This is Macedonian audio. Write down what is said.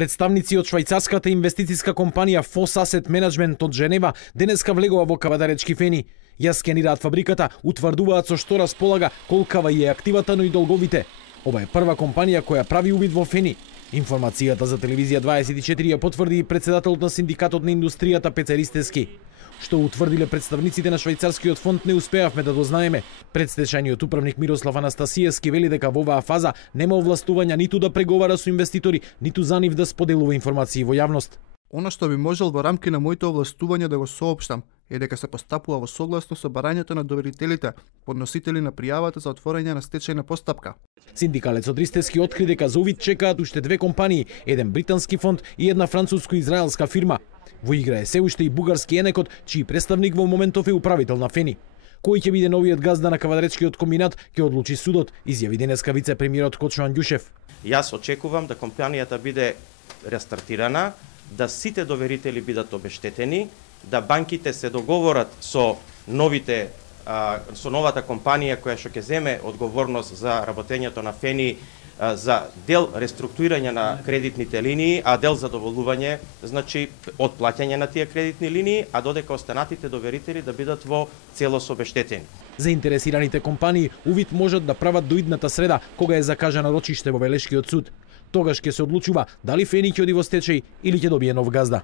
Представници од швајцарската инвестициска компанија Foss Asset Management од Женева денеска влегува во Кавадаречки фени. Ја скенираат фабриката, утврдуваат со што располага, колкава и е активата, но и долговите. Ова е прва компанија која прави увид во фени. Информацијата за телевизија 24 ја потврди и председателот на синдикатот на индустријата Петер Истески. Што утврдиле представниците на швајцарскиот фонд не успеавме да дознаеме. Предстечајниот управник Мирослав Анастасиевски вели дека во оваа фаза нема овластувања ниту да преговара со инвеститори, ниту за нив да споделува информации во јавност. Она што би можел во рамки на моите овластувања да го соопштам е дека се постапува во согласно со барањето на доверителите, подносители на пријавата за отворање на стечајна постапка. Синдикалецот Ристески откри дека за увид чекаат уште две компании, еден британски фонд и една француско-израелска фирма. Во игра е се уште и бугарски Енекот, чиј представник во моментов е управител на фени. Кој ќе биде новиот газда на Кавадаречкиот комбинат, ќе одлучи судот, изјави денеска вице-премиерот Кочо Андјушев. Јас очекувам да компанијата биде рестартирана, да сите доверители бидат обештетени, да банките се договорат со новата компанија која што ќе земе одговорност за работењето на фени, за дел реструктурирање на кредитните линии, а дел задоволување, значи отплаќање на тие кредитни линии, а додека останатите доверители да бидат во целост обештетени. Заинтересираните компании увид можат да прават до идната среда, кога е закажано рочиште во Велешкиот суд. Тогаш ќе се одлучува дали фени ќе оди во стечај или ќе добие нов газда.